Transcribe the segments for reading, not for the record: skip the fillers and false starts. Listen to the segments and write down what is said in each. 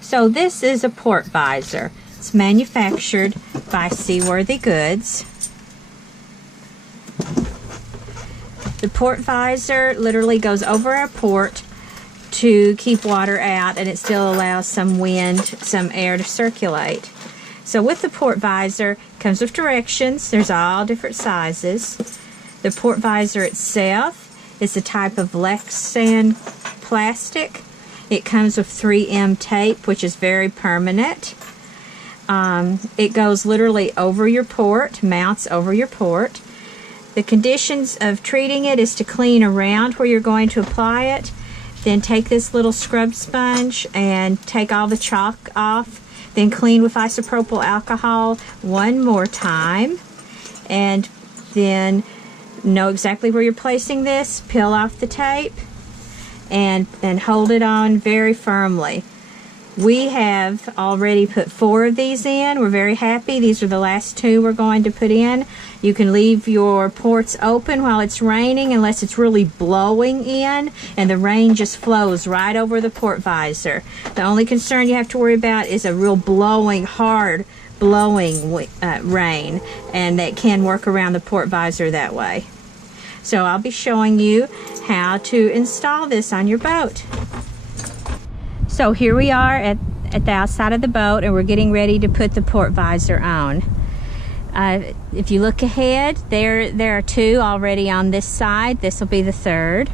So this is a PortVisor. It's manufactured by Seaworthy Goods. The PortVisor literally goes over our port to keep water out, and it still allows some wind, some air to circulate. So with the PortVisor, it comes with directions. There's all different sizes. The PortVisor itself is a type of Lexan plastic. It comes with 3M tape, which is very permanent. It goes literally over your port, mounts over your port. The conditions of treating it is to clean around where you're going to apply it. Then take this little scrub sponge and take all the chalk off. Then clean with isopropyl alcohol one more time. And then know exactly where you're placing this. Peel off the tape and hold it on very firmly. We have already put 4 of these in. We're very happy. These are the last 2 we're going to put in. You can leave your ports open while it's raining unless it's really blowing in, and the rain just flows right over the PortVisor. The only concern you have to worry about is a real blowing, hard blowing rain, and that can work around the PortVisor that way. So I'll be showing you how to install this on your boat. So here we are at the outside of the boat, and we're getting ready to put the PortVisor on. If you look ahead, there are 2 already on this side. This will be the 3rd.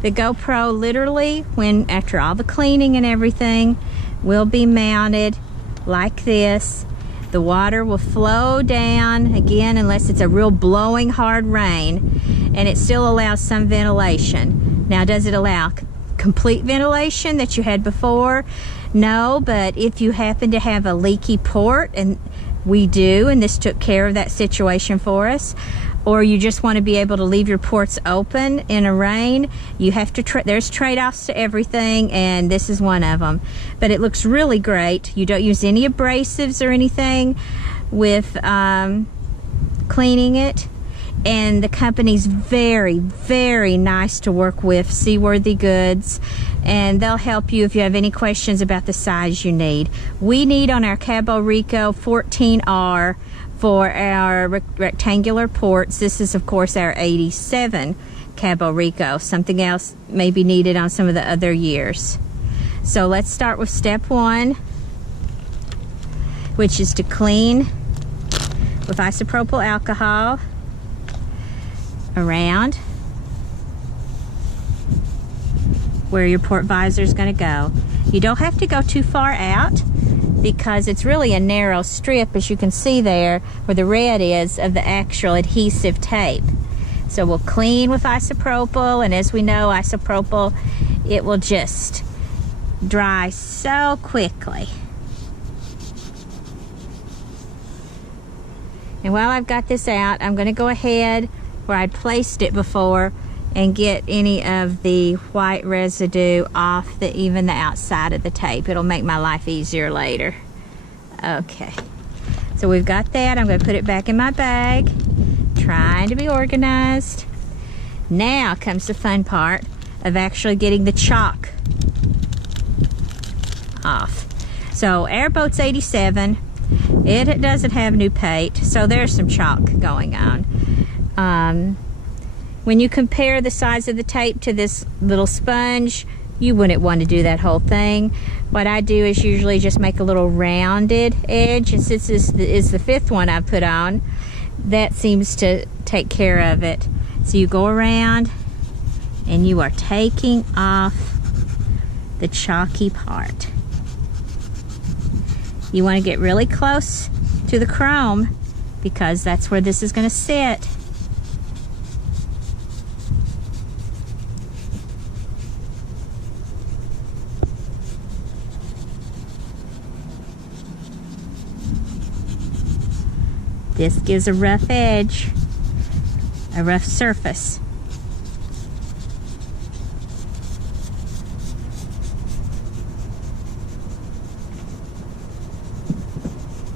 The GoPro literally, after all the cleaning and everything, will be mounted like this. The water will flow down, again, unless it's a real blowing hard rain, and it still allows some ventilation. Now, does it allow complete ventilation that you had before? No, but if you happen to have a leaky port, and we do, and this took care of that situation for us, or you just want to be able to leave your ports open in a rain, you have to there's trade-offs to everything, and this is one of them. But it looks really great. You don't use any abrasives or anything with cleaning it. And the company's very, very nice to work with, Seaworthy Goods, and they'll help you if you have any questions about the size you need. We need on our Cabo Rico 14R for our rectangular ports. This is, of course, our 87 Cabo Rico. Something else may be needed on some of the other years. So let's start with step 1, which is to clean with isopropyl alcohol around where your PortVisor is going to go. You don't have to go too far out because it's really a narrow strip, as you can see there where the red is, of the actual adhesive tape. So we'll clean with isopropyl, and as we know, isopropyl, it will just dry so quickly. And while I've got this out, I'm going to go ahead where I'd placed it before and get any of the white residue off even the outside of the tape. It'll make my life easier later. Okay, so we've got that. I'm going to put it back in my bag, trying to be organized. Now comes the fun part of actually getting the chalk off. So our boat's 87. It doesn't have new paint, so there's some chalk going on. When you compare the size of the tape to this little sponge, you wouldn't want to do that whole thing. What I do is usually just make a little rounded edge, and since this is the 5th one I put on, that seems to take care of it. So you go around and you are taking off the chalky part. You want to get really close to the chrome because that's where this is going to sit. This gives a rough edge, a rough surface.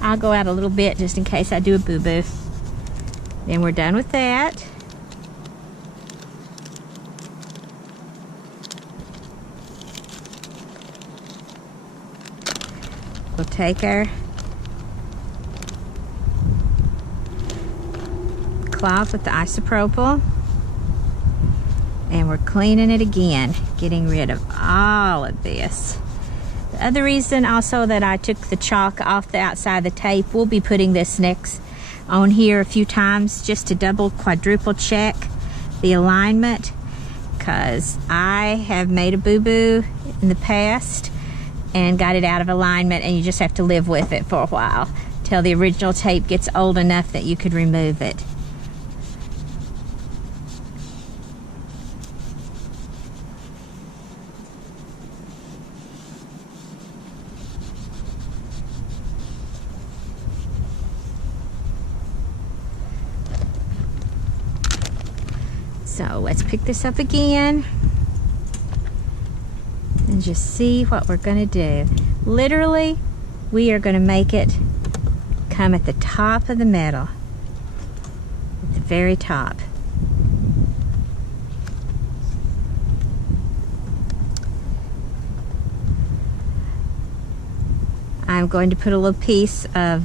I'll go out a little bit just in case I do a boo-boo. Then we're done with that. We'll take our cloth with the isopropyl and we're cleaning it again, getting rid of all of this. The other reason also that I took the chalk off the outside of the tape, we'll be putting this next on here a few times just to double, quadruple check the alignment, because I have made a boo-boo in the past and got it out of alignment, and you just have to live with it for a while till the original tape gets old enough that you could remove it. So let's pick this up again and just see what we're going to do. Literally, we are going to make it come at the top of the metal, at the very top. I'm going to put a little piece of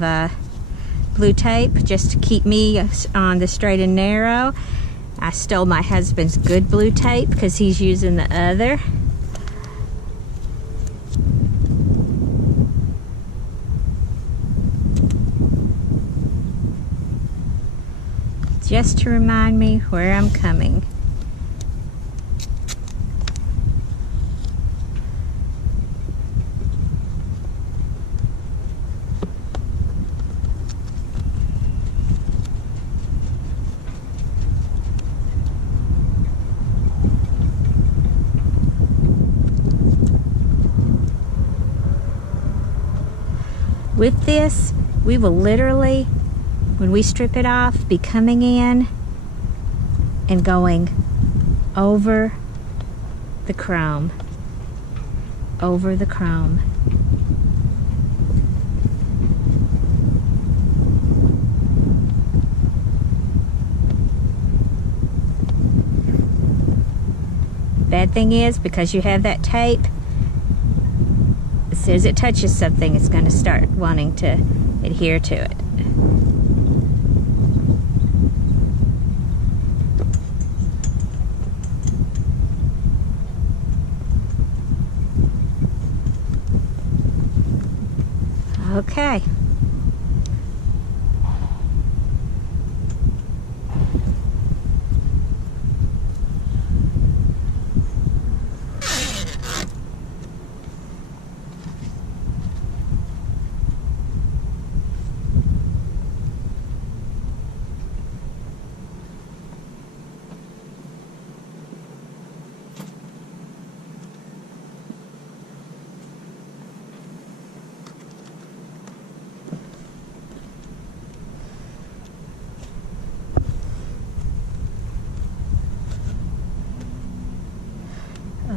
blue tape just to keep me on the straight and narrow. I stole my husband's good blue tape because he's using the other. Just to remind me where I'm coming. With this, we will literally, when we strip it off, be coming in and going over the chrome. Over the chrome. Bad thing is, because you have that tape, as soon as it touches something, it's going to start wanting to adhere to it. Okay.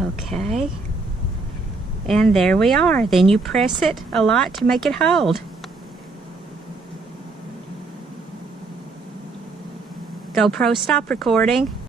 Okay, and there we are. Then you press it a lot to make it hold. GoPro, stop recording.